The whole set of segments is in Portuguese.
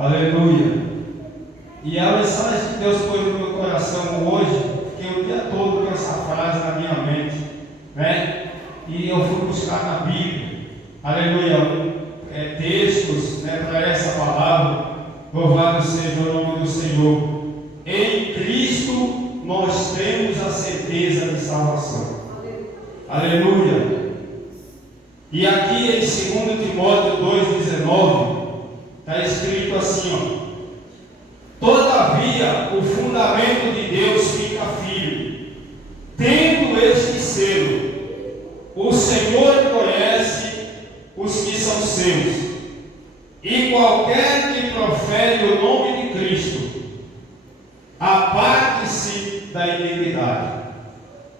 Aleluia. E a mensagem que Deus pôs no meu coração hoje, fiquei o dia todo com essa frase na minha mente, né? E eu fui buscar na Bíblia, aleluia, textos, né, para essa palavra. Louvado seja o nome do Senhor. Em Cristo nós temos a certeza de salvação. Aleluia. E aqui em 2 Timóteo 2,19 está escrito assim, ó: todavia o fundamento de Deus fica firme, tendo este selo: o Senhor conhece os que são seus, e qualquer que profere o nome de Cristo aparte-se da iniquidade.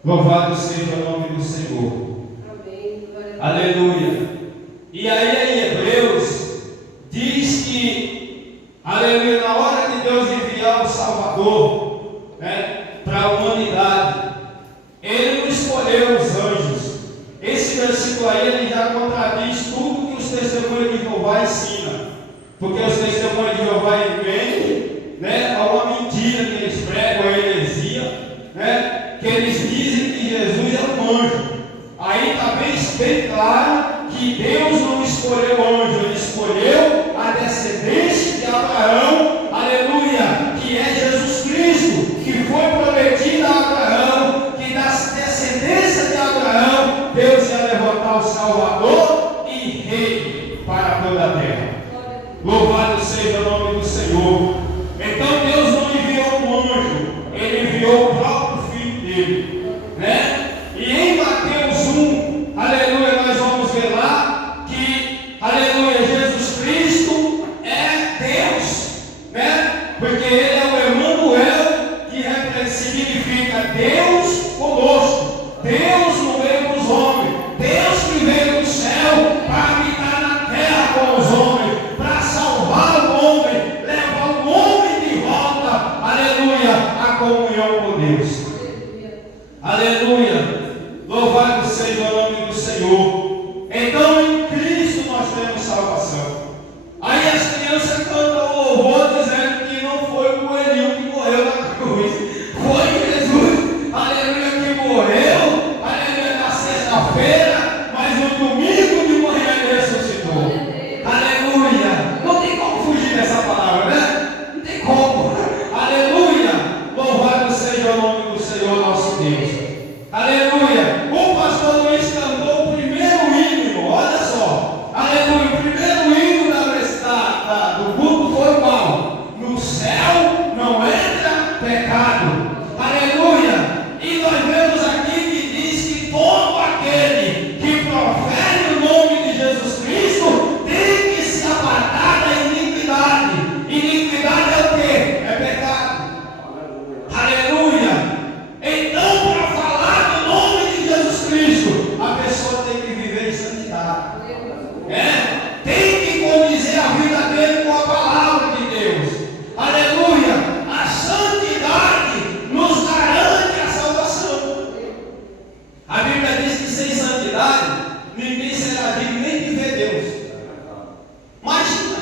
Louvado seja o nome do Senhor. Amém. Aleluia. E aí em Hebreus diz que, aleluia, na hora de Deus enviar o Salvador, né, para a humanidade, Ele não escolheu os anjos. Esse versículo aí ele já contradiz tudo que os testemunhos de Jeová ensinam, porque os testemunhos de Jeová entendem, né, a uma mentira que eles pregam, a heresia, né, que eles dizem que Jesus é um anjo. Aí está bem claro que Deus não escolheu anjo, Ele escolheu a descendência de Abraão, aleluia, que é Jesus Cristo, que foi prometido a Abraão, que da descendência de Abraão Deus ia levantar o Salvador e rei para toda a terra. Louvado seja o nome do Senhor. Então Deus não enviou um anjo, Ele enviou o próprio Filho dele, né? E em Mateus 1, aleluia, nós vamos ver lá que, aleluia, Jesus Cristo é Deus, né? Porque Ele é o Emanuel, que significa Deus conosco, Deus no meio dos homens, Deus que veio do céu para habitar na terra com os homens, para salvar o homem, levar o homem de volta, aleluia, à comunhão com Deus. Aleluia. Louvado seja o nome do Senhor. Então em Cristo nós temos salvação. Aí as crianças cantam o louvor dizendo que não foi o coelhinho que morreu na cruz, foi Jesus, aleluia, que morreu, aleluia, na sexta-feira, mas no domingo de manhã ele ressuscitou. Aleluia. Não tem como fugir dessa palavra, né? Não tem como. Aleluia. Louvado seja o nome do Senhor nosso Deus. Aleluia. O pastor Luiz cantou o primeiro hino, olha só. Aleluia. O primeiro hino do culto foi qual? No céu não entra pecado. Aleluia. E nós vemos aqui que diz que todo aquele que profere o nome de Jesus Cristo tem que se apartar da iniquidade. Iniquidade é o quê? É pecado. Aleluia. Então, para falar do nome de Jesus Cristo, a pessoa tem que viver em santidade. Tem que condizer a vida dele com a palavra de Deus. Aleluia. A santidade nos garante a salvação. A Bíblia diz que sem santidade ninguém será digno nem de ver Deus. Imagina,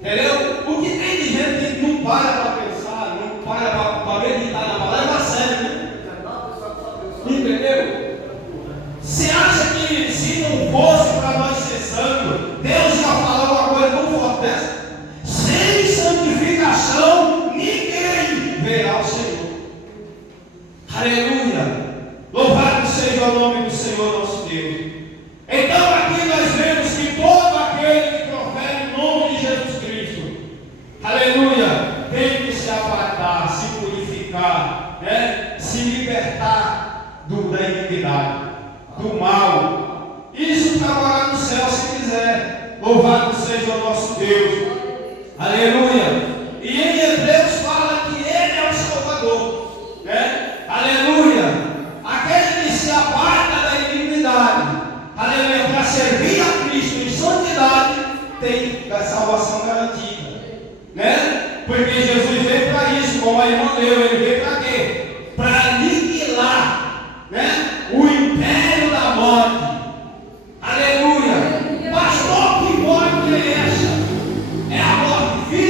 entendeu? O que tem de gente que não para pensar, não para meditar na palavra, é sério, né? Entendeu? Você acha que se não fosse para nós ser santo, Deus ia falar uma coisa tão forte dessa? Sem santificação, ninguém verá o Senhor. Aleluia. Louvado seja o nome do Senhor nosso Deus. Então aqui nós vemos que todo aquele que profere o nome de Jesus Cristo, aleluia, tem que se apartar, se purificar, né? Se libertar da iniquidade, do mal. Isso está lá no céu se quiser. Louvado seja o nosso Deus. Aleluia. E em Hebreus fala que Ele é o Salvador, né? Aleluia. Aquele que se aparta da iniquidade, aleluia, para servir a Cristo em santidade, tem a salvação garantida, né? Porque Jesus veio para isso, como a irmã leu, Ele veio para quê? Para aniquilar, né, o império da morte. Aleluia. Pastor, que morte é essa? É a morte física.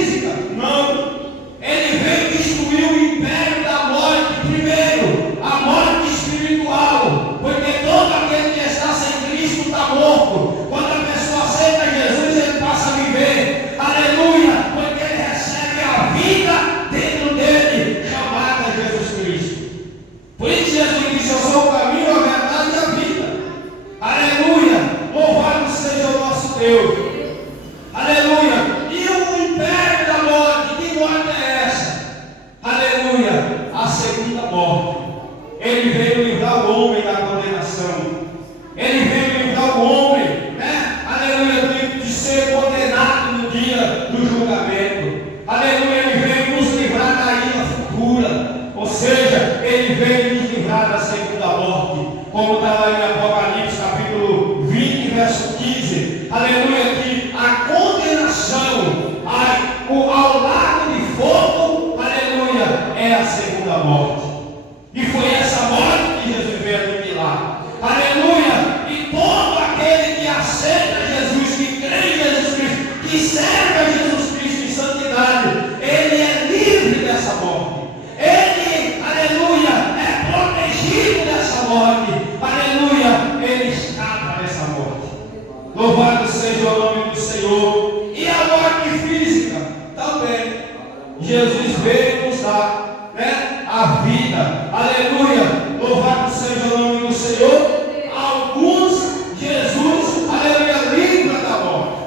Jesus veio nos dar, né, a vida. Aleluia. Louvado seja o nome do Senhor. Alguns, Jesus, aleluia, livra da morte.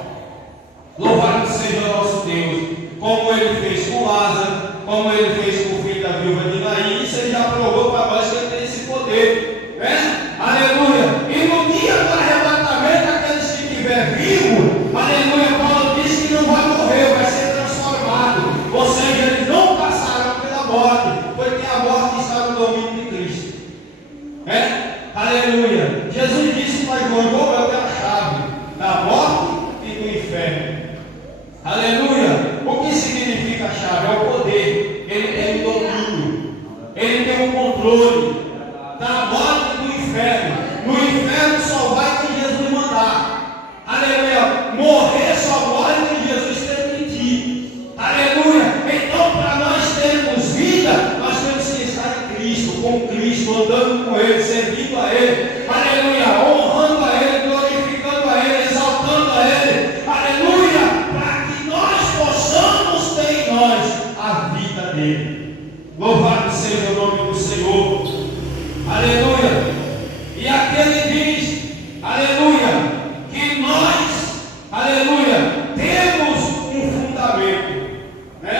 Louvado seja o nosso Deus. Como ele fez com Lázaro, como ele fez com o filho da viúva de Naim, isso ele já provou para nós que ele tem esse poder, né? Aleluia. E no dia do arrebatamento, aqueles que estiver vivo, aleluia, Paulo diz que não vai morrer, vai ser transformado. Ou seja, eles não passarão pela morte, porque a morte está no domínio de Cristo. Aleluia. Jesus disse para João: João, eu tenho a chave da morte e do inferno. Aleluia. O que significa a chave? É o poder. Ele tem o domínio, ele tem o controle da morte e do inferno. No inferno só vai quem Jesus mandar. Aleluia. Morrer só morre quem Jesus permitir. Aleluia. Então, para nós termos vida, nós temos que estar em Cristo, com Cristo, andando com Ele, servindo a Ele. Aleluia. Honrando a Ele, glorificando a Ele, exaltando a Ele. Aleluia. Para que nós possamos ter em nós a vida dele. Louvado seja o nome do Senhor. Aleluia. E aqui ele diz, aleluia, que nós, aleluia, temos um fundamento, né?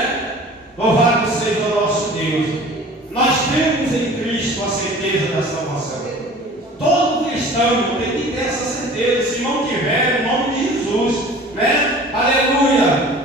Louvado seja o nosso Deus. Nós temos em Cristo a certeza da salvação. Todo cristão tem que ter essa certeza. Se não tiver, em nome de Jesus, né? Aleluia.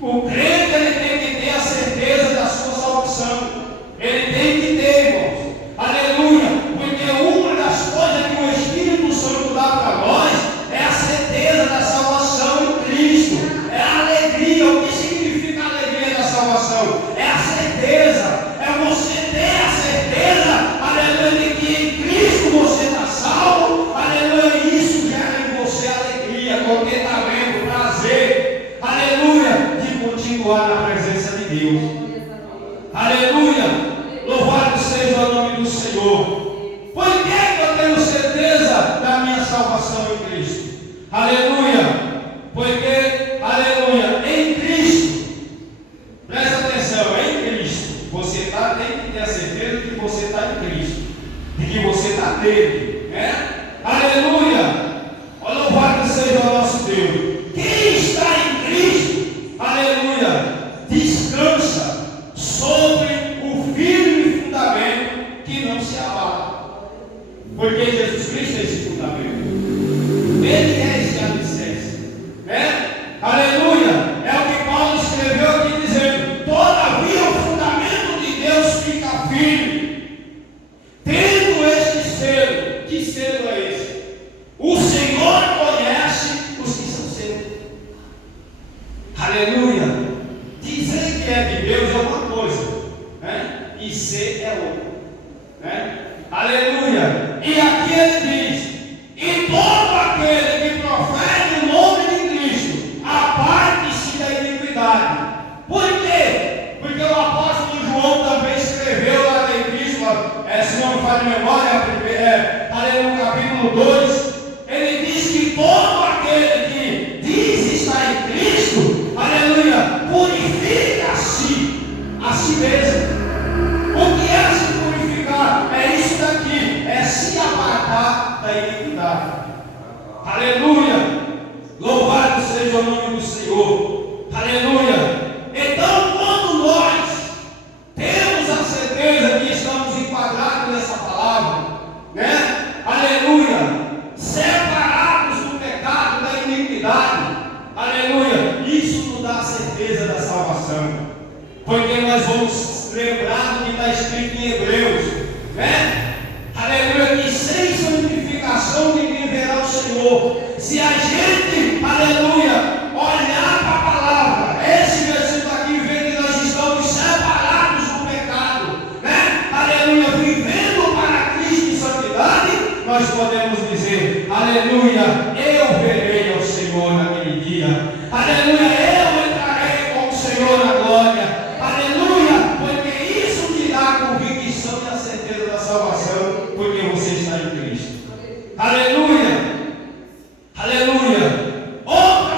O crente, ele tem que ter a certeza da sua salvação. Ele tem que ter, irmãos. Aleluia. Porque uma das coisas que o Espírito Santo dá para nós é a certeza da salvação em Cristo. É a alegria. O que significa a alegria da salvação? É a certeza. É você ter a certeza, aleluia, de que em Cristo você está salvo. Aleluia. Isso gera em você alegria, contentamento, prazer. Aleluia. De continuar na presença de Deus. Aleluia. Louvado seja o nome do Senhor. Por que eu tenho certeza da minha salvação em Cristo? Aleluia. Porque, aleluia, em Cristo, presta atenção, em Cristo, você tem que ter a certeza de que você está em Cristo, de que você está nele, né? Aleluia. Louvado seja o nosso Deus. Quem está em Cristo, aleluia, descansa sobre o firme fundamento que não se abala. Porque Jesus Cristo é esse fundamento. Ele é esse alicerce, né? Aleluia. É o que Paulo escreveu aqui dizendo: todavia o fundamento de Deus fica firme, tendo este selo. Que selo é esse? O Senhor conhece os que são seus. Aleluia. Dizer que é de Deus é uma coisa, né? E ser é outra, né? Aleluia. E aqui ele diz: e todo aquele que profere o nome de Cristo aparte-se da iniquidade. Por quê? Porque o apóstolo João também escreveu lá em Epístola, se não me falha a memória, aleluia, no capítulo 2, ele diz que todo aquele que diz estar em Cristo, aleluia, purifica a si mesmo. O que é se purificar? É isso daqui, é se apartar da iniquidade. Aleluia. Louvado seja o nome do Senhor. Aleluia. Então, quando nós temos a certeza que estamos enquadrados nessa palavra, né? Aleluia. Separados do pecado, da iniquidade. Aleluia. Isso nos dá a certeza da salvação. Porque nós vamos lembrar do que está escrito em Hebreus, né? Aleluia. Que sem santificação ninguém verá o Senhor. Se a gente, aleluia, olhar para a palavra, esse versículo aqui vê que nós estamos separados do pecado, né? Aleluia, vivendo para Cristo em santidade, nós podemos dizer, aleluia, eu verei ao Senhor naquele dia. Aleluia, eu entrarei com o Senhor na glória. Aleluia, porque isso te dá a convicção e a certeza da salvação, porque você está em Cristo. Aleluia. Aleluia. Outra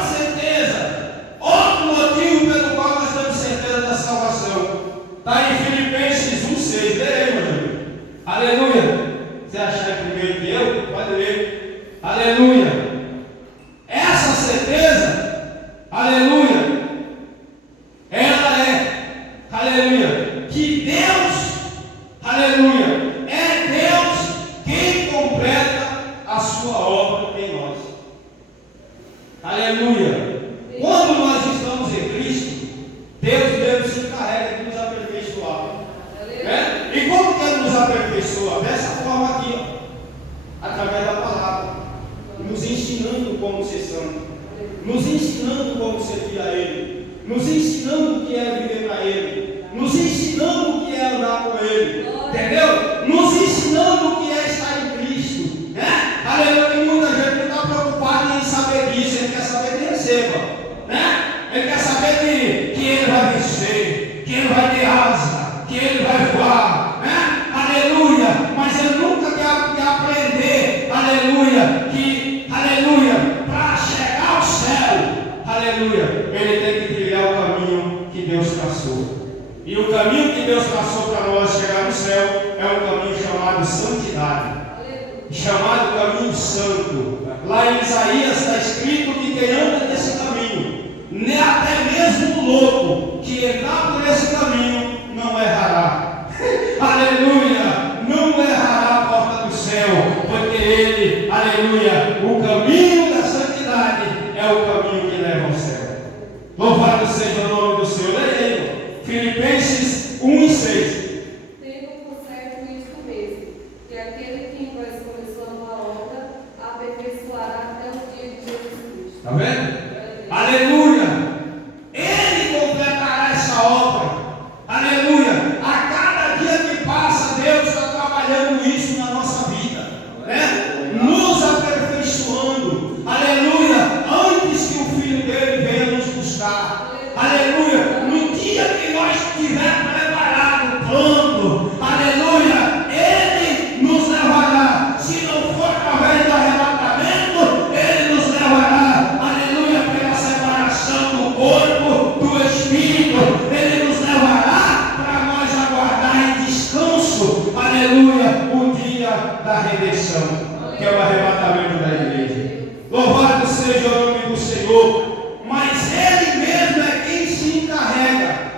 nos ensinando como servir a Ele, nos ensinando o que é viver para Ele, nos ensinando o que é andar com Ele, entendeu? Nos ensinando o que é estar em Cristo, né? Aleluia, e muita gente não está preocupada em saber disso, ele quer saber que receba, né? Ele quer saber que ele vai vencer, que ele vai ter asa, que ele vai voar, né? Aleluia, mas ele nunca quer aprender, aleluia, para chegar ao céu, aleluia, ele tem que trilhar o caminho que Deus traçou. E o caminho que Deus traçou para nós chegar no céu é um caminho chamado santidade, chamado caminho santo. Lá em Isaías está escrito que quem anda nesse caminho, nem até mesmo o louco que entrar por esse caminho, não errará. Aleluia, não errará a porta do céu, porque ele, aleluia, o caminho da santidade é o caminho que leva ao céu. Louvado seja o nome do Senhor. Leia Filipenses 1:6. Tendo por certo isto mesmo, que aquele que em vós começou uma obra, aperfeiçoará até o dia de Jesus Cristo. Está vendo? Aleluia! Ele completará essa obra. Aleluia! A cada dia que passa, Deus está trabalhando isso na nossa vida, né? Nos aperfeiçoando. Aleluia! Antes que o Filho dele venha nos buscar. Aleluia! No dia que nós estivermos preparados, pronto, aleluia, Ele nos levará. Se não for através do arrebatamento, Ele nos levará, aleluia, pela separação do corpo, do espírito, Ele nos levará para nós aguardar em descanso, aleluia, o dia da redenção, que é o arrebatamento da igreja. Louvado seja o nome do Senhor. Mas Ele mesmo é quem se encarrega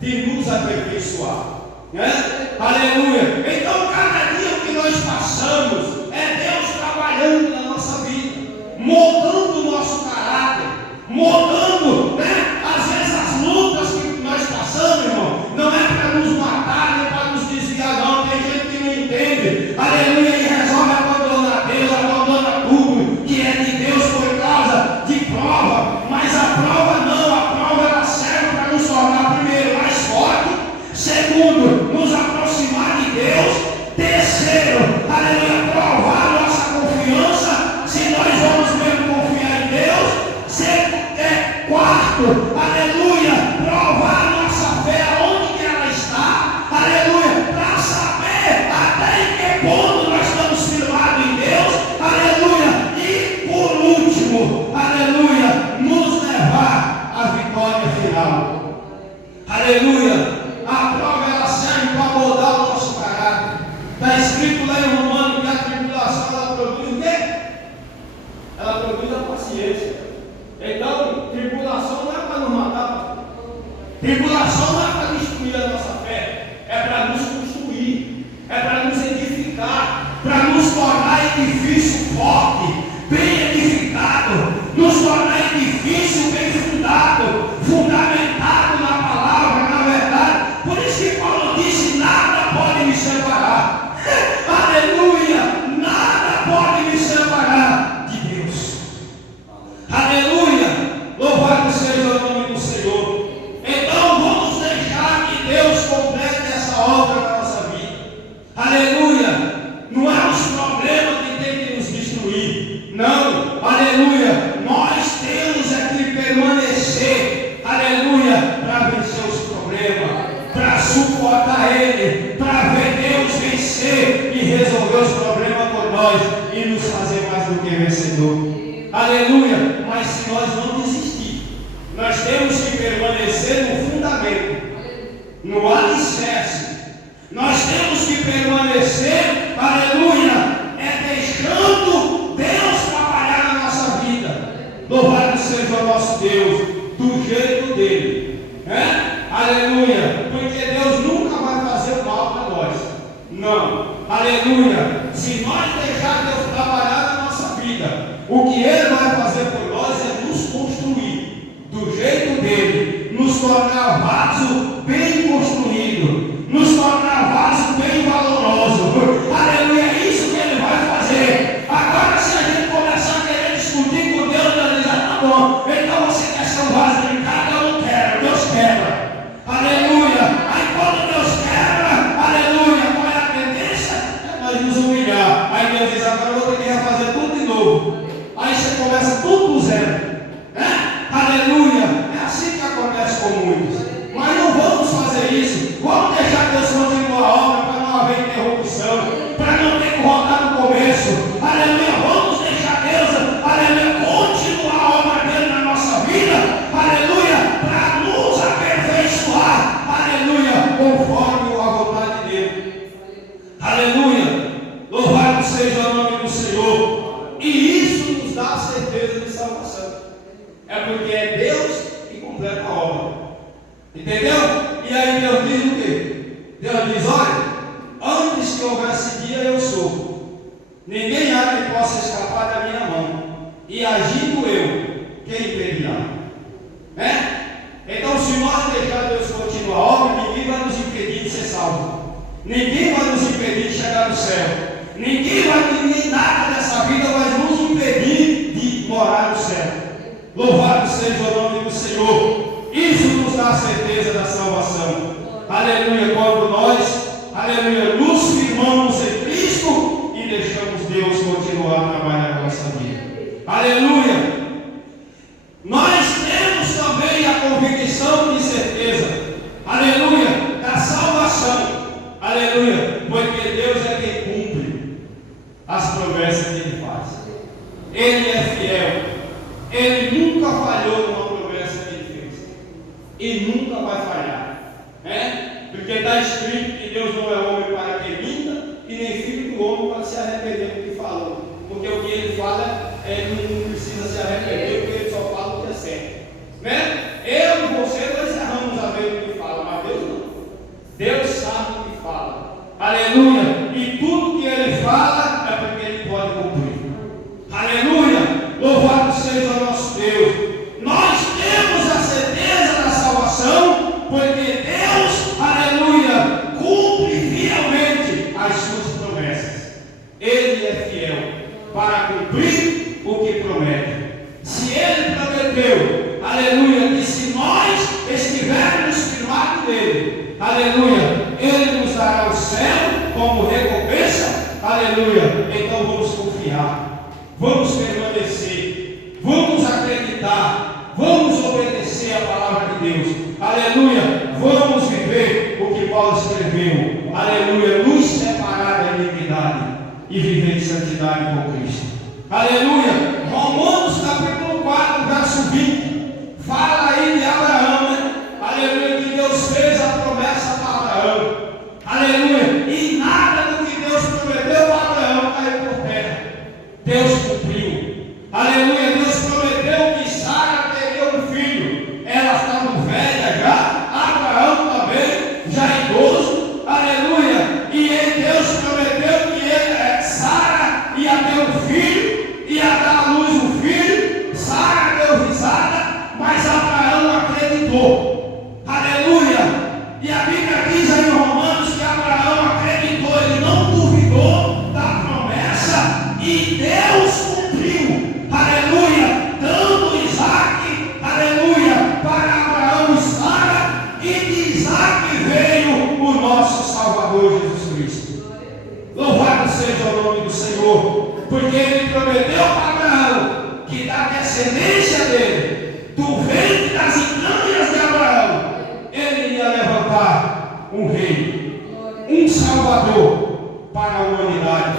de nos aperfeiçoar, né? Aleluia. Então cada dia que nós passamos é Deus trabalhando na nossa vida, moldando o nosso caráter, moldando, né? Às vezes as lutas que nós passamos, irmão, não é para nos matar, nem para nos desviar, não. Tem gente que não entende, aleluia, e resolve abandonar Deus, abandona tudo que é de Deus por causa de prova. Mas a prova não, a prova ela serve para nos tornar, primeiro, mais forte, segundo, nos aproximar de Deus, terceiro, aleluia, provar nossa confiança, se nós vamos mesmo confiar em Deus, quarto, aleluia, provar nossa fé onde que ela está, aleluia, para saber até em que ponto nós estamos firmados em Deus, aleluia, e por último, aleluia, nos levar à vitória final. Aleluia! A prova ela serve para moldar o nosso caráter. Está escrito lá em Romanos que a tribulação ela produz o quê? Ela produz a paciência. Então, tribulação não é para nos matar. Tribulação não é para destruir a nossa fé. É para nos construir. É para nos edificar. Para nos tornar edifício forte, bem edificado, nos tornar edifício bem fundado, fundamentado na palavra, na verdade. Por isso que Paulo disse: nada pode me separar. Aleluia! Nada pode me separar de Deus. Aleluia! Louvado seja o nome do Senhor. Então vamos deixar que Deus complete essa obra na nossa vida. Aleluia! Não é os problemas que tem que nos destruir. Não, aleluia. Nós temos é que permanecer, aleluia, para vencer os problemas, para suportar ele, para ver Deus vencer e resolver os problemas por nós e nos fazer mais do que vencedor. Aleluia. Mas se nós não desistir, nós temos que permanecer no fundamento, no alicerce. Nós temos que permanecer, aleluia, deixando Deus trabalhar na nossa vida. Louvado seja o nosso Deus, do jeito dele, né? Aleluia, porque Deus nunca vai fazer mal para nós. Não, aleluia. Se nós deixar Deus trabalhar na nossa vida, o que Ele vai fazer por nós é nos construir do jeito dele, nos tornar vaso bem construído, nos tornar vaso bem valoroso. Aleluia, é isso que Ele vai fazer. Agora, se a gente começar a querer discutir com Deus, Ele diz: tá bom, muitos. Mas não vamos fazer isso. Vamos deixar Deus continuar a obra para não haver interrupção, para não ter que voltar no começo. Aleluia. Vamos deixar Deus, aleluia, continuar a obra dele na nossa vida. Aleluia. Para nos aperfeiçoar. Aleluia. Conforme a vontade dele. Aleluia. Louvado seja o nome do Senhor. E isso nos dá a certeza de salvação. É porque é Deus que completa a obra. Entendeu? E aí Deus diz o quê? Deus diz: olha, antes que houvesse dia eu sou. Ninguém há que possa escapar da minha mão. E agindo eu, quem impedirá? Então, se nós deixar Deus continuar a obra, ninguém vai nos impedir de ser salvo. Ninguém vai nos impedir de chegar no céu. Ninguém nada dessa vida vai nos impedir de morar no céu. Louvado seja o nome do Senhor. Isso nos dá a certeza da salvação. Aleluia. Quando nós, aleluia, nos firmamos em Cristo e deixamos Deus continuar a trabalhar na nossa vida. Aleluia. Nós temos também a convicção e certeza, aleluia, da salvação. Aleluia. Porque Deus é quem cumpre as promessas que Ele faz. Ele é fiel. Ele nunca falhou numa promessa que Ele fez. E nunca vai falhar. Porque está escrito que Deus não é homem para que minta, e nem filho do homem para se arrepender do que falou. Porque o que Ele fala, Ele não precisa se arrepender, porque Ele só fala o que é certo. Eu e você, nós erramos a ver o que fala, mas Deus não. Deus sabe o que fala. Aleluia. E tudo que Ele fala é porque Ele pode cumprir. Aleluia. Louvado seja o nosso Deus. Nós temos a certeza da salvação, porque Deus, aleluia, cumpre fielmente as suas promessas. Ele é fiel para cumprir o que promete. Se Ele prometeu, aleluia, que se nós estivermos firmados nele, aleluia, Ele nos dará o céu como recompensa, aleluia. Então vamos confiar, vamos permanecer, vamos acreditar, vamos obedecer a palavra de Deus, aleluia. Vamos viver o que Paulo escreveu, aleluia, nos separar da iniquidade e viver em santidade com Cristo, aleluia. Romanos capítulo 4, verso 20, fala aí de Abraão, aleluia, que Deus fez a promessa para Abraão, aleluia, e nada do que Deus prometeu para Abraão caiu por terra. Deus cumpriu, aleluia. Deus prometeu que Sara teria um filho, ela estava velha já, Abraão também, já idoso, aleluia, e Deus prometeu que Sara ia ter um filho, ia dar à luz um filho. Sara deu risada, mas Abraão acreditou, aleluia. E a Bíblia diz aí em Romanos que Abraão acreditou, ele não duvidou da promessa, e Deus cumpriu, aleluia, dando Isaac, aleluia, para Abraão e Sara, e de Isaac veio o nosso Salvador Jesus Cristo. Louvado seja o nome do Senhor, porque Ele prometeu para Abraão que da descendência dele, do ventre das entranhas de Abraão, Ele ia levantar um rei, um Salvador para a humanidade,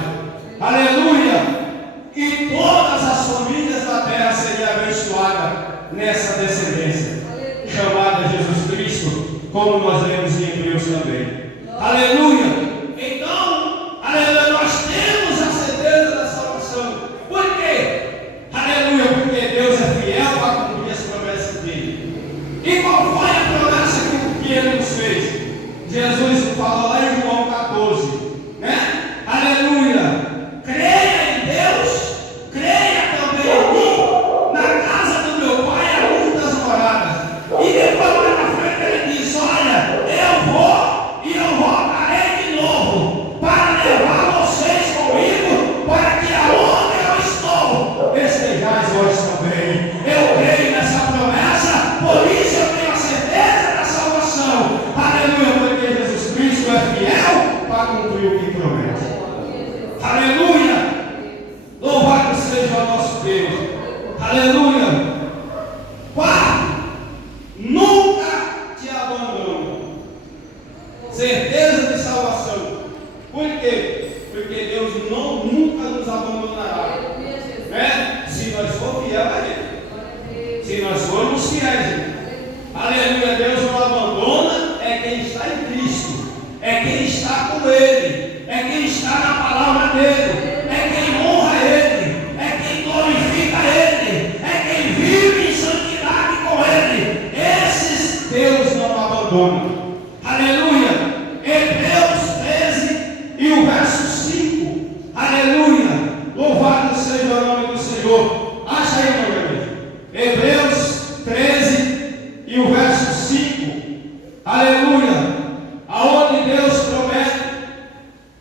aleluia. E todas as famílias da terra seriam abençoadas nessa descendência, chamada Jesus Cristo, como nós lemos em Hebreus também, aleluia. Então, aleluia, nós temos a certeza da salvação. Por quê? Aleluia, porque Deus é fiel para cumprir as promessas dele. E qual foi a promessa que Ele nos fez? Jesus falou lá em João 14, aleluia. Creia em Deus, creia também em mim. Na casa do meu Pai há muitas moradas. E depois lá na frente Ele diz: olha, eu vou e eu voltarei de novo é quem está com Ele, é quem está na palavra dEle, é quem honra Ele, é quem glorifica Ele, é quem vive em santidade com Ele. Esses Deus não abandona. Aleluia. Hebreus 13 e o verso 5. Aleluia. Louvado seja o nome do Senhor. Acha aí, meu amigo. Hebreus 13 e o verso 5. Aleluia. Aonde Deus promete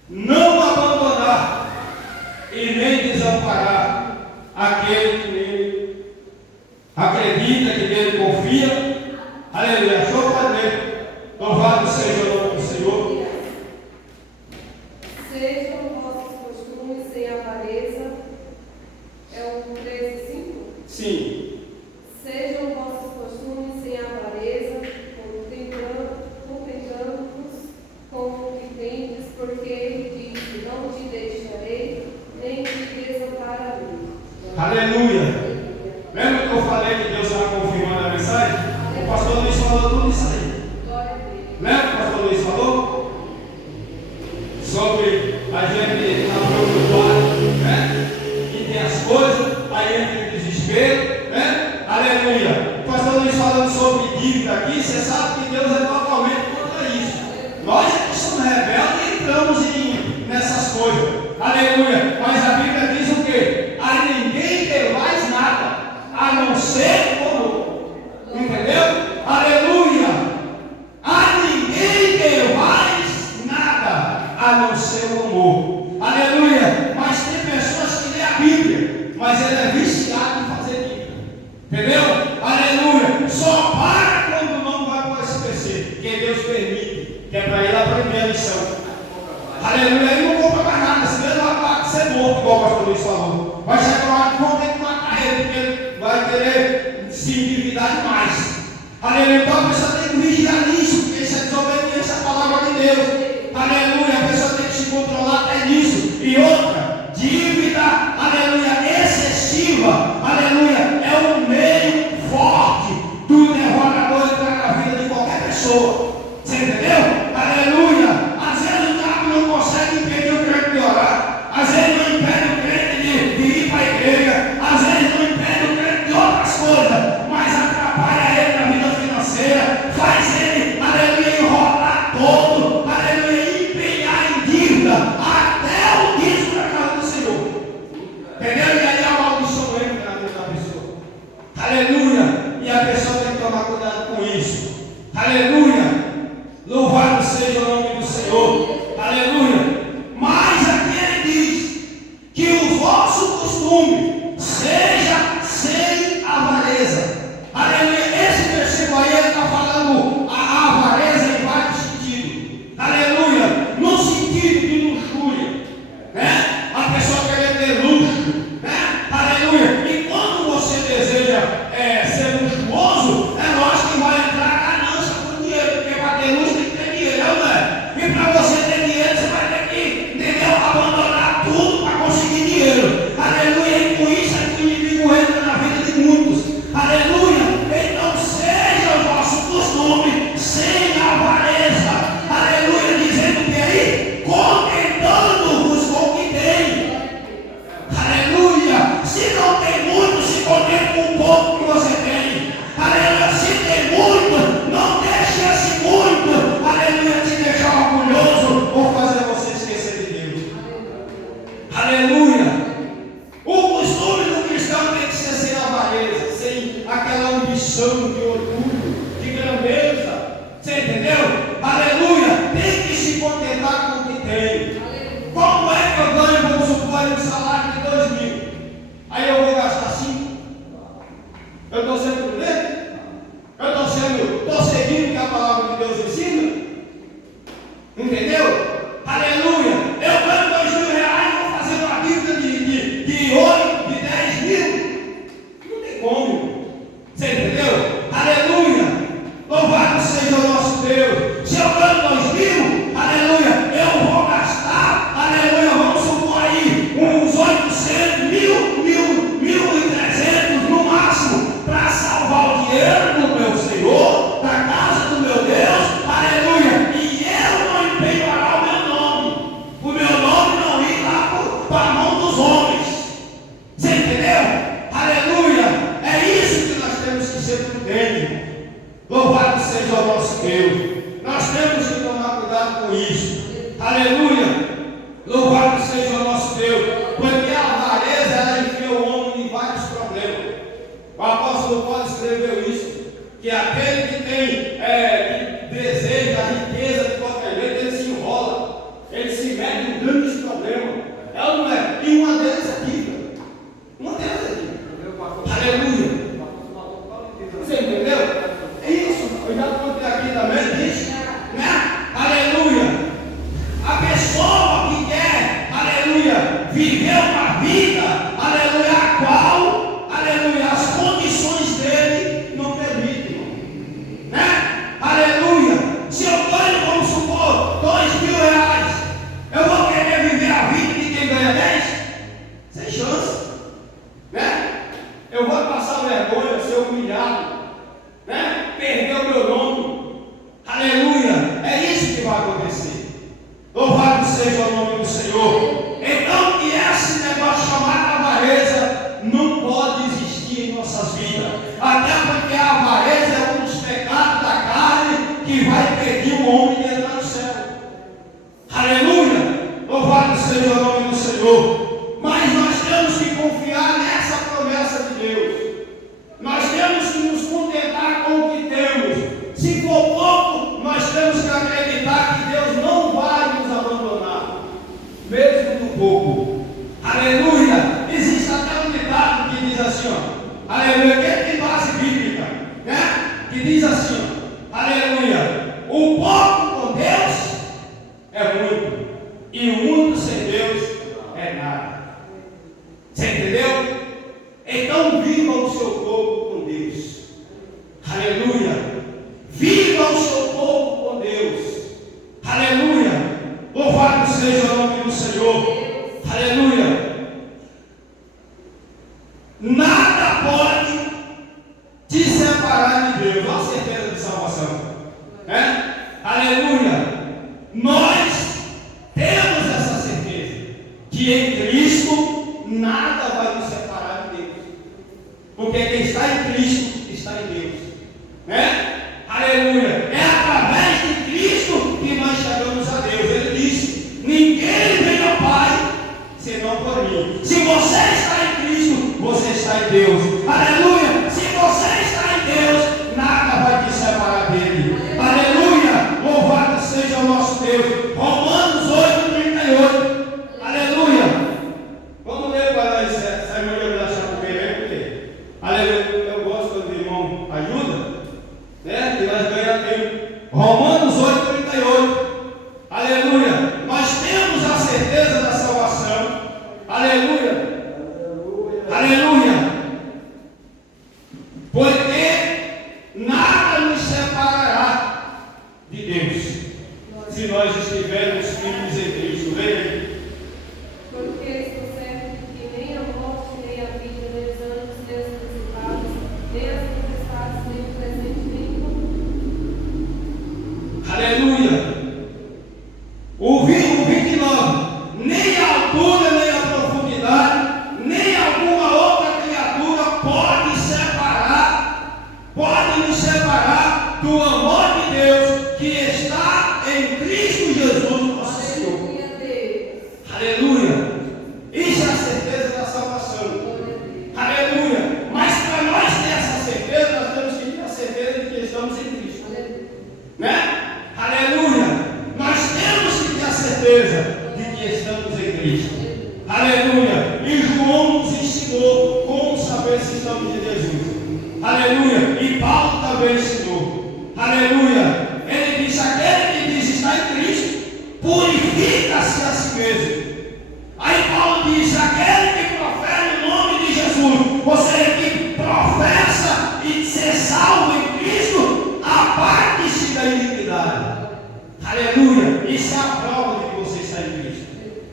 não abandonar e nem desamparar aquele que nele acredita, que nele confia. Aleluia. Show para ver. Louvado seja o nome do Senhor. Sejam vossos costumes sem avareza. É o 13:5? Sim. Sejam vossos costumes sem avareza, contentando-vos com o que tendes, porque ele disse: não te deixarei, nem te desampararei. Aleluia. Lembra que eu falei que Deus estava confirmando a mensagem? O pastor Luiz falou tudo isso aí. Glória a Deus. Lembra que o pastor Luiz falou? Sobre a gente estar preocupado, né? E tem as coisas, aí entra em desespero, né? Aleluia. O pastor Luiz falando sobre dívida aqui, você sabe que Deus é totalmente contra isso. Nós que somos rebeldes entramos nessas coisas. Aleluia. Mas a Bíblia diz o quê? A ninguém devais nada, a não ser como. Entendeu? Aleluia. A ninguém devais nada, a não ser o amor. Aleluia. Mas tem pessoas que lêem a Bíblia, mas ele é viciado em fazer dívida. Entendeu? Aleluia. Só para quando não vai para o SPC, que Deus permite, que é para ele aprender a lição. Aleluia. Ele não compra mais nada, senão ele vai ser morto, igual o pastor Luiz falou. Vai chegar uma hora que vão ter que matar ele, porque ele vai querer se endividar demais. Aleluia. Então a pessoa tem que vigiar nisso, porque isso é desobediência à palavra de Deus. Aleluia. A pessoa tem que se controlar até nisso. E outra, dívida, aleluia, excessiva, aleluia, é um meio forte do derrogador entrar na vida de qualquer pessoa. Você entendeu? Aleluia. Às vezes o diabo não consegue impedir o crente de orar. Às vezes não impede o crente de ir para a igreja. Às vezes não impede o crente de outras coisas. Mas atrapalha ele na vida financeira. Faz ele, aleluia, enrolar todo. Aleluia, empenhar em dívida até o dízimo da casa do Senhor. Entendeu? E aí a maldição entra na vida da pessoa. Aleluia. E a pessoa tem que tomar cuidado com isso. Aleluia. Deus. Nós temos que tomar cuidado com isso. Aleluia! Louvado seja o nosso Deus, porque a avareza ela enfia o homem em vários problemas. O apóstolo Paulo escreveu isso, que aquele que tem, que deseja a riqueza de qualquer jeito, ele se enrola, ele se mete em grandes problemas. Ela não é? E uma delas é aqui. Uma delas é aqui. Aleluia! Você entendeu? É isso. Eu já contei aqui também isso, né? Aleluia! A pessoa que quer, aleluia, viver uma vida, aleluia, a qual, aleluia, as condições dele não permitem, né? Aleluia! Se eu ganho, vamos supor, R$2.000, eu vou querer viver a vida de quem ganha 10? Sem chance, né? Eu vou passar vergonha, ser humilhado, né? Perder o meu nome, aleluia! É isso que vai acontecer. Louvado seja o nome do Senhor. Então, que esse negócio chamado avareza não pode existir em nossas vidas, até porque a avareza é um dos pecados da carne que vai impedir o homem de entrar no céu. Aleluia! Louvado seja o nome do Senhor. Mas nós temos que confiar nessa promessa de Deus. Nós temos que nos contentar com o que temos. Se for pouco, nós temos que acreditar que Deus não vai nos abandonar, mesmo no pouco. Aleluia! Existe até um ditado que diz assim, ó, aleluia, que tem base bíblica, né? Que diz assim, ó, aleluia, o pouco com Deus é muito, e o muito sem Deus é nada. Você entendeu? Então viva o seu pouco com Deus. Aleluia! Viva o seu povo com Deus. Aleluia! Louvado seja o nome do Senhor. Aleluia! Nada pode te separar de Deus. Olha a certeza de salvação, né? Aleluia! Nós temos essa certeza que em Cristo nada vai nos separar de Deus, porque quem está em Cristo está em Deus, né? Aleluia! É através de Cristo que nós chegamos a Deus. Ele disse: ninguém vem ao Pai senão por mim. Se você está em Cristo, você está em Deus. Aleluia! Se você está em Deus, nada vai te separar dele. Aleluia! Louvado seja o nosso Deus. Romanos 8:38. Aleluia! Vamos ler para nós essa irmã de achar primeiro aí, porque aleluia, eu gosto quando o irmão ajuda, né? Que nós ganhamos tempo. Romanos 8:38. Aleluia! Nós temos a certeza da salvação. Aleluia! Aleluia! Porque nada nos separará de Deus se nós estivermos firmes em Cristo. Leia. Porque estou certo de que nem a morte, nem a vida, nem os anos, nem os principados, nem as potestades, nem o presente, nem o futuro. Aleluia! O 29. Nem a altura, nem a profundidade, nem alguma outra criatura pode nos separar do amor de Deus que está em Cristo Jesus, nosso Senhor. Aleluia! Isso é a certeza da salvação. Aleluia! Mas para nós ter essa certeza, nós temos que ter a certeza de que estamos em Cristo, né? Aleluia! Nós temos que ter a certeza de que estamos em Cristo. Aleluia! E João nos ensinou como saber se estamos em Jesus. Aleluia! E Paulo também ensinou. Aleluia! Ele disse: aquele que diz está em Cristo, purifica-se a si mesmo. Aí Paulo diz: aquele que profere o nome de Jesus, você que professa e ser salvo em Cristo, aparte-se da iniquidade. Aleluia! Isso é a prova de que você está em Cristo.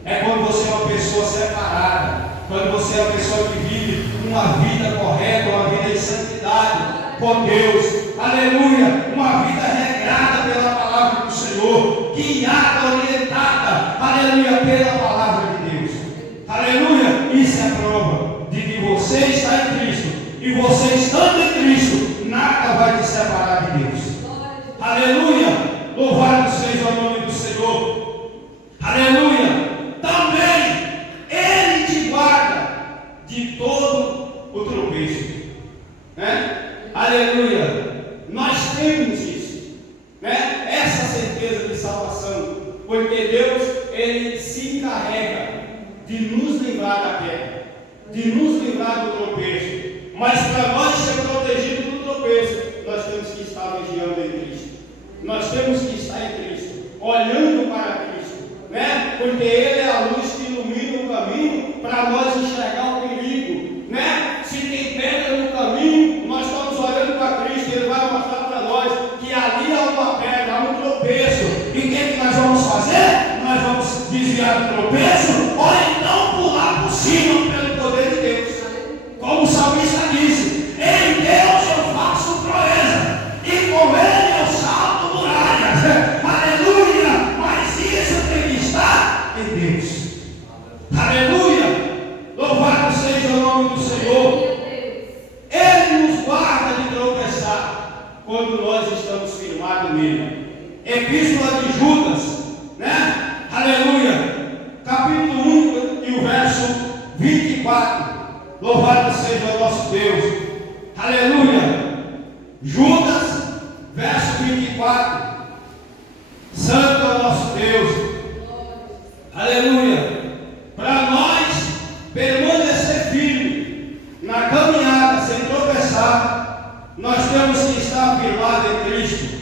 É quando você é uma pessoa separada, quando você é uma pessoa que vive uma vida correta, uma vida de santidade com Deus. Aleluia! Uma vida regrada pela palavra do Senhor, guiada, orientada, aleluia, pela palavra de Deus. Aleluia! Isso é a prova de que você está em Cristo, e você estando em Cristo, nada vai te separar de Deus. Aleluia! porque Deus, Ele se encarrega de nos livrar da queda, de nos livrar do tropeço. Mas para nós ser protegidos do tropeço, nós temos que estar vigiando em Cristo. Nós temos que estar em Cristo, olhando para Cristo, né? Porque Ele é a luz que ilumina o caminho para nós enxergar o perigo, né? Se tem pedra no caminho, nós estamos olhando para Cristo, Ele vai mostrar para nós que ali há uma pedra, há um tropeço. E o que nós vamos fazer? Nós vamos desviar do tropeço, ou então pular por cima pelo poder de Deus. Como o salmista disse: em Deus eu faço proeza, e com Ele eu salto muralhas. Aleluia! Mas isso tem que estar em Deus. Aleluia! Louvado seja o nome do Senhor. Ele nos guarda de tropeçar quando nós estamos firmados nele. Epístola de Judas, né? Aleluia! Capítulo 1 e o verso 24. Louvado seja o nosso Deus. Aleluia! Judas, verso 24. Santo é o nosso Deus. Aleluia! Para nós permanecer firme na caminhada sem tropeçar, nós temos que estar firmados em Cristo.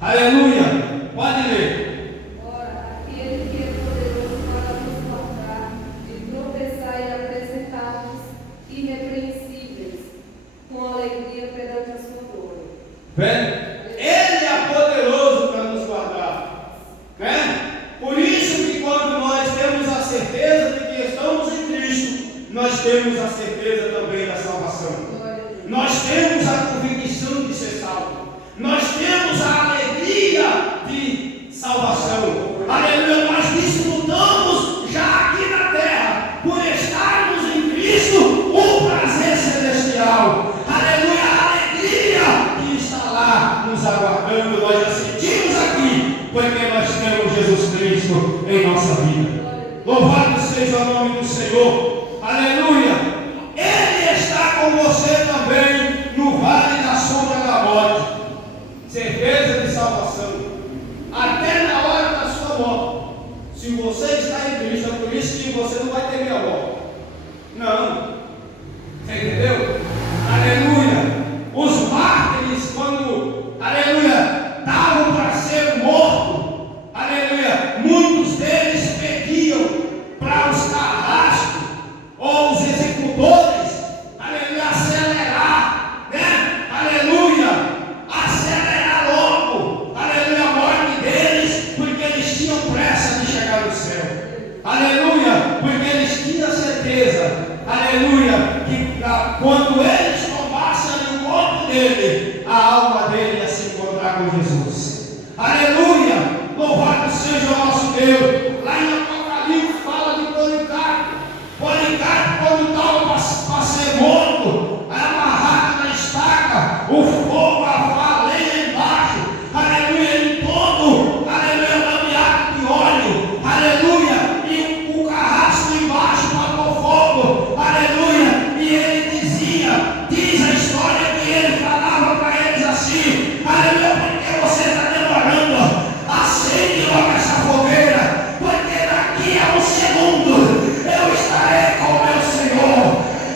Aleluia! Pode ler. Ora, aquele que é poderoso para nos guardar de tropeçar e apresentar-nos irrepreensíveis, com alegria perante a sua glória. Ele é poderoso para nos guardar, né? Por isso que quando nós temos a certeza de que estamos em Cristo, nós temos a certeza também da salvação. Nós temos a convicção de ser salvo. Nós temos a alegria de salvação. Aleluia! Nós desfrutamos já aqui na terra, por estarmos em Cristo, o prazer celestial. Aleluia! A alegria que está lá nos aguardando, nós já sentimos aqui, porque nós temos Jesus Cristo em nossa vida. Louvado seja o nome do Senhor. Aleluia! Ele está com você também no vale da sombra da morte. Certeza de salvação, até na hora da sua morte. Se você está em Cristo, é por isso que você não vai temer a morte. Não. Você entendeu? Aleluia. Os mártires, quando, aleluia, davam para ser morto, aleluia, muitos deles pediam para os carrascos ou os executores, aleluia, acelerar, né? Aleluia. Acelerar logo, aleluia, a morte deles, porque eles tinham pressa de chegar no céu. Aleluia, porque eles tinham certeza, aleluia, que quando eles tomassem o corpo dele, a alma dele ia se encontrar com Jesus. Aleluia, louvado seja o nosso Deus. Lá em Apocalipse fala de Policarpo. Policarpo, quando estava para ser morto, amarrado na estaca, o fogo, a lenha embaixo, aleluia, ele todo, aleluia, lameado de óleo, aleluia, e o carrasco embaixo pagou fogo, aleluia, e ele dizia, diz a história que ele falava para eles assim, aleluia, porque você está demorando, acende logo essa fogueira, porque daqui a um segundo eu estarei com o meu Senhor,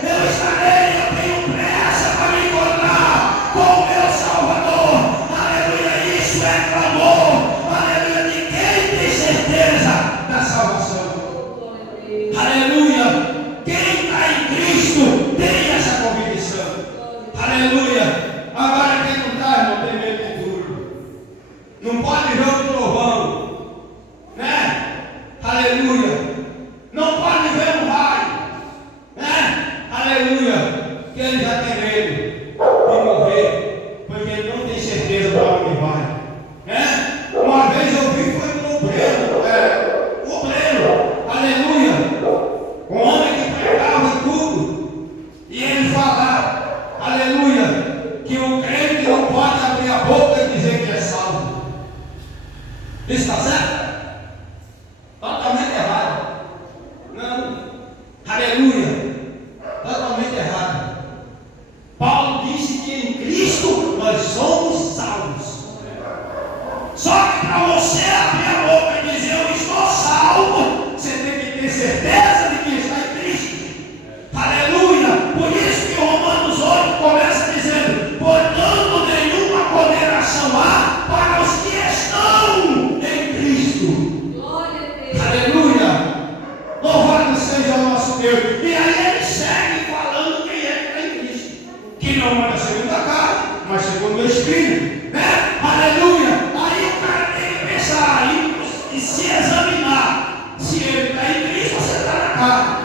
eu estarei, eu tenho pressa para me encontrar com o meu Salvador, aleluia, isso é clamor, aleluia, de quem tem certeza da salvação, aleluia, quem está em Cristo tem essa convicção, aleluia. Agora quem não está, irmão, tem medo de duro, não pode ver o trovão, né? Aleluia, não pode ver um raio, né? Aleluia, que ele já tem medo de morrer, porque ele não tem certeza para onde vai, né? Uma vez eu vi, foi no obreiro, aleluia, um homem que pregava tudo, e ele fala, aleluia, que o crente não pode abrir a boca e dizer que é salvo. Isso está certo? Totalmente errado. Não. Aleluia. Totalmente errado. Paulo disse que em Cristo nós somos salvos. Só que para você abrir a boca e dizer certeza de que está em Cristo. Aleluia! Por isso que Romanos 8 começa dizendo: portanto, nenhuma condenação há para os que estão em Cristo. Glória a Deus. Aleluia! Louvado seja o nosso Deus. E aí ele segue falando quem é que está em Cristo, que não anda segundo a carne, mas segundo o Espírito, né? Aleluia! Aí o cara tem que pensar e se examinar se ele está em Cristo ou se está na carne.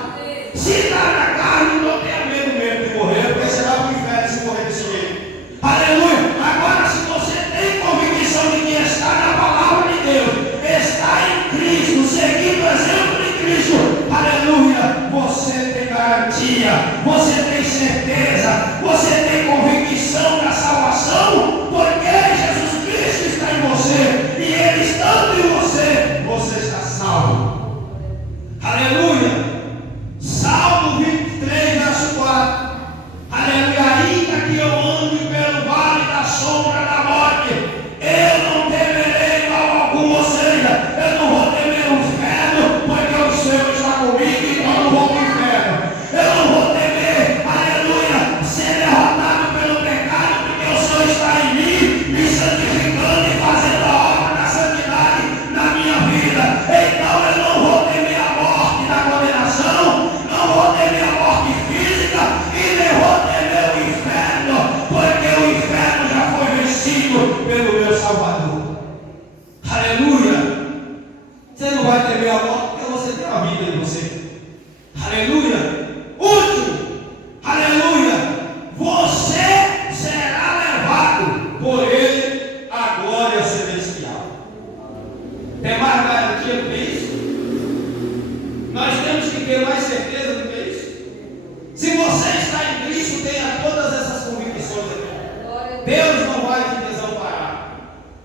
Se está na carne, não tenha medo mesmo de morrer, porque você vai para o inferno se morrer desse jeito. Aleluia! Agora, se você tem convicção de que está na palavra de Deus, está em Cristo, seguindo o exemplo de Cristo, aleluia, você tem garantia, você tem certeza, você tem convicção da salvação, porque Jesus Cristo está em você, e Ele estando em você, você está salvo. Aleluia! Salmo 23, verso 4. Aleluia! Ainda que eu ande pelo vale da sombra da morte, eu não temerei mal algum, ou seja, eu não vou temer o inferno, porque o Senhor está comigo, então eu não vou para o inferno. Eu não vou temer, aleluia, ser derrotado pelo pecado, porque o Senhor está em mim, me santificando e fazendo a obra da santidade na minha vida. Então eu não vou temer a morte da condenação, não vou temer a morte física e nem vou temer o inferno, porque o inferno já foi vencido pelo meu Salvador. Aleluia! Você não vai temer a morte porque você tem a vida em você. Aleluia! Último, aleluia! Você será levado por Ele à glória celestial. Tem mais garantia do que isso? Nós temos que ter mais certeza do que isso. Se você está em Cristo, tenha todas essas convicções aqui. Deus não vai te desamparar,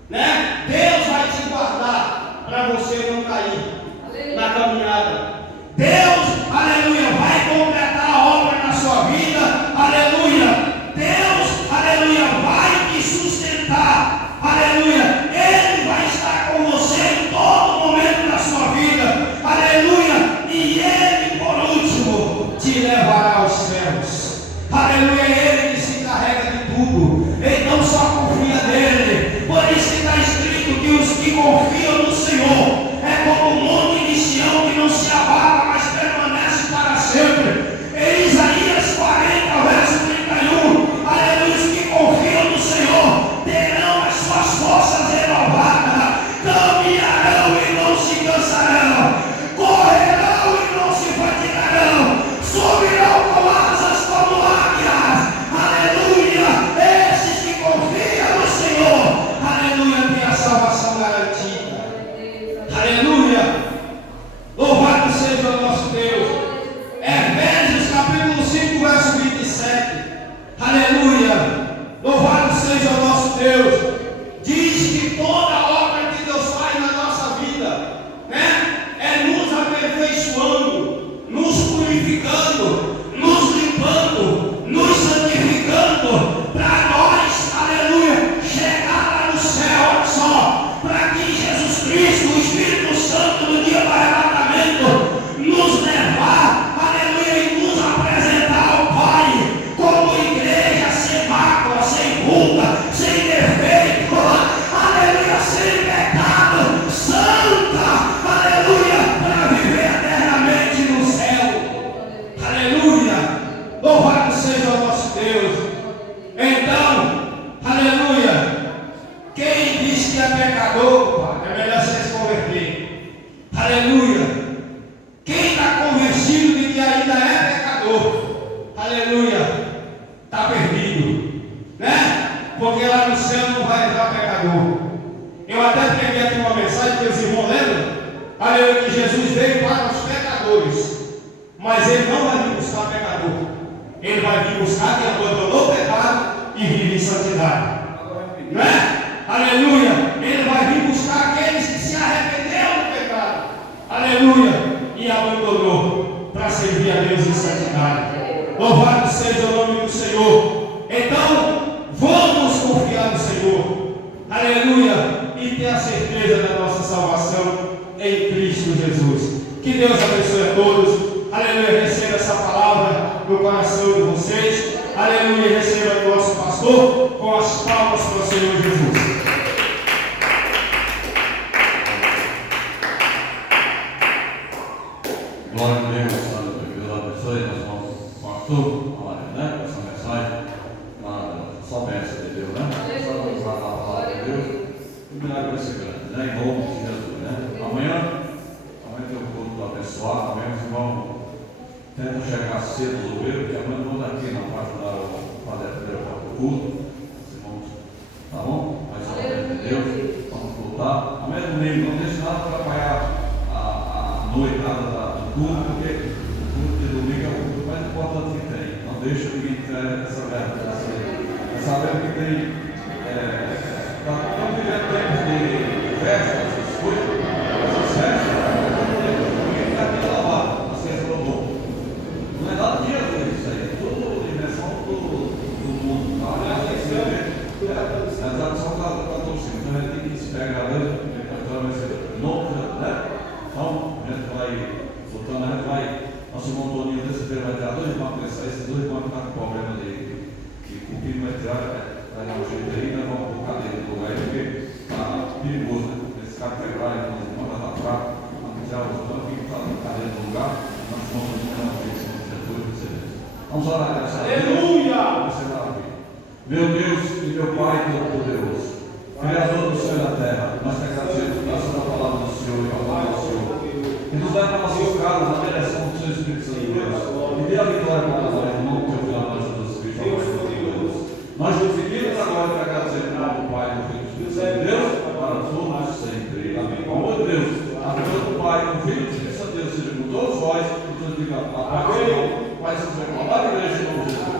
né? Deus vai te guardar para você não cair na caminhada. Deus, aleluia, vai completar a obra na sua vida. Aleluia. Deus, aleluia, vai te sustentar. Aleluia. Ele vai estar com você em todo momento da sua vida. Aleluia. E Ele, por último, te levará aos céus. Aleluia. É Ele que se encarrega de tudo. Então só confia nele. Por isso que está escrito que os que confiam no Senhor é como o monte de Sião que não se abala, mas permanece para sempre. Em Isaías 40, verso 31, aleluia, os que confiam no Senhor terão as suas forças renovadas, caminharão e não se cansarão, correrão e não se fatigarão, subirão com asas como águias. Aleluia! Esses que confiam no Senhor, aleluia, tem a salvação garantida. Aleluia! Louvado seja o nosso Deus. Efésios capítulo 5, verso 27. Aleluia! Louvado seja o nosso Deus. Diz que toda a obra que Deus faz na nossa vida, né, é nos aperfeiçoando, nos purificando, nos limpando, nos santificando, para nós, aleluia, chegar lá no céu, olha só, para que Jesus Cristo, o Espírito Santo, no dia do arrebatamento, nos levar, aleluia, e nos apresentar ao Pai, como igreja sem mácula, sem ruga, sem defeito, aleluia, sem pecado, santa, aleluia, para viver eternamente no céu. Aleluia! Louvado seja o nosso Deus. Então, aleluia, quem diz que é pecador, é melhor você se converter. Aleluia! Quem está convencido de que ainda é pecador, aleluia, está perdido, né? Porque lá no céu não vai entrar pecador. Eu até preguei aqui uma mensagem que os irmãos lembram, aleluia, que Jesus veio para os pecadores, mas Ele não vai vir buscar pecador. Ele vai vir buscar quem abandonou o pecado e vive em santidade, não é? Aleluia! Ele vai vir buscar aqueles que se arrependeram do pecado, aleluia, e abandonou para servir a Deus em santidade. Louvado seja o nome do Senhor. Então, vamos confiar no Senhor, aleluia, e ter a certeza da nossa salvação em Cristo Jesus. Que Deus abençoe a todos. Aleluia, receba essa palavra no coração de vocês. Aleluia, receba do nosso pastor com as palmas para o Senhor Jesus. Glória a Deus, que Deus abençoe, nós vamos pastor, né? Essa mensagem, só bênção de Deus, né? Só vamos lá na palavra de Deus. O milagre vai ser grande, né? Em nome de Jesus, né? Amanhã tem um culto abençoado, amanhã os irmãos tentam chegar cedo no Zubeiro, porque amanhã não vou aqui não para ajudar o Padre Pedro para o culto. Os irmãos, tá bom? Mas só de Deus, vamos voltar. Amanhã domingo, não deixe nada para atrapalhar a noitada do culto, porque o culto de domingo é o culto mais importante que tem. Não deixa ninguém ter essa verba. Essa verba que tem, estamos vivendo tempos de festas, essas coisas, essas festas, ninguém está aqui lavado, as coisas do bom. Não é nada de Jesus isso aí, é tudo dimensão do mundo. Aliás, a tradução está torcida, então a gente tem que se pegar a Deus, né? Então, a gente vai voltando, nosso irmão Toninho desse feira vai tirar 2 irmãos crescer, esses 2 irmãos estão com problema de cupim, vai tirar, vai dar um jeito aí, nós vamos colocar dentro do lugar aí, porque está perigoso, né? Esse cara quebrar, então, os irmãos vai estar fraco, vamos tirar os irmãos aqui, está dentro do lugar, nós vamos fazer uma vez, vamos orar nessa. Aleluia! Meu Deus e meu Pai Todo-Poderoso, Criador do céu e da terra, nós te agradecemos pela palavra do Senhor e pela palavra do Senhor. E nos leva para nossos casos na direção do seu Espírito Santo de Deus. E dê a vitória para nós, em nome do teu filho, nós Jesus Cristo. Nós nos pedimos agora para agradecer em nome do Pai, do Filho e do Espírito Santo de Deus, para todos sempre. Amém. Com amor de Deus, a Deus do Pai, do Filho e do Espírito Santo de Deus, seja com todos vós, e todos digam, Pai, Pai, seja com a igreja, em nome de Jesus.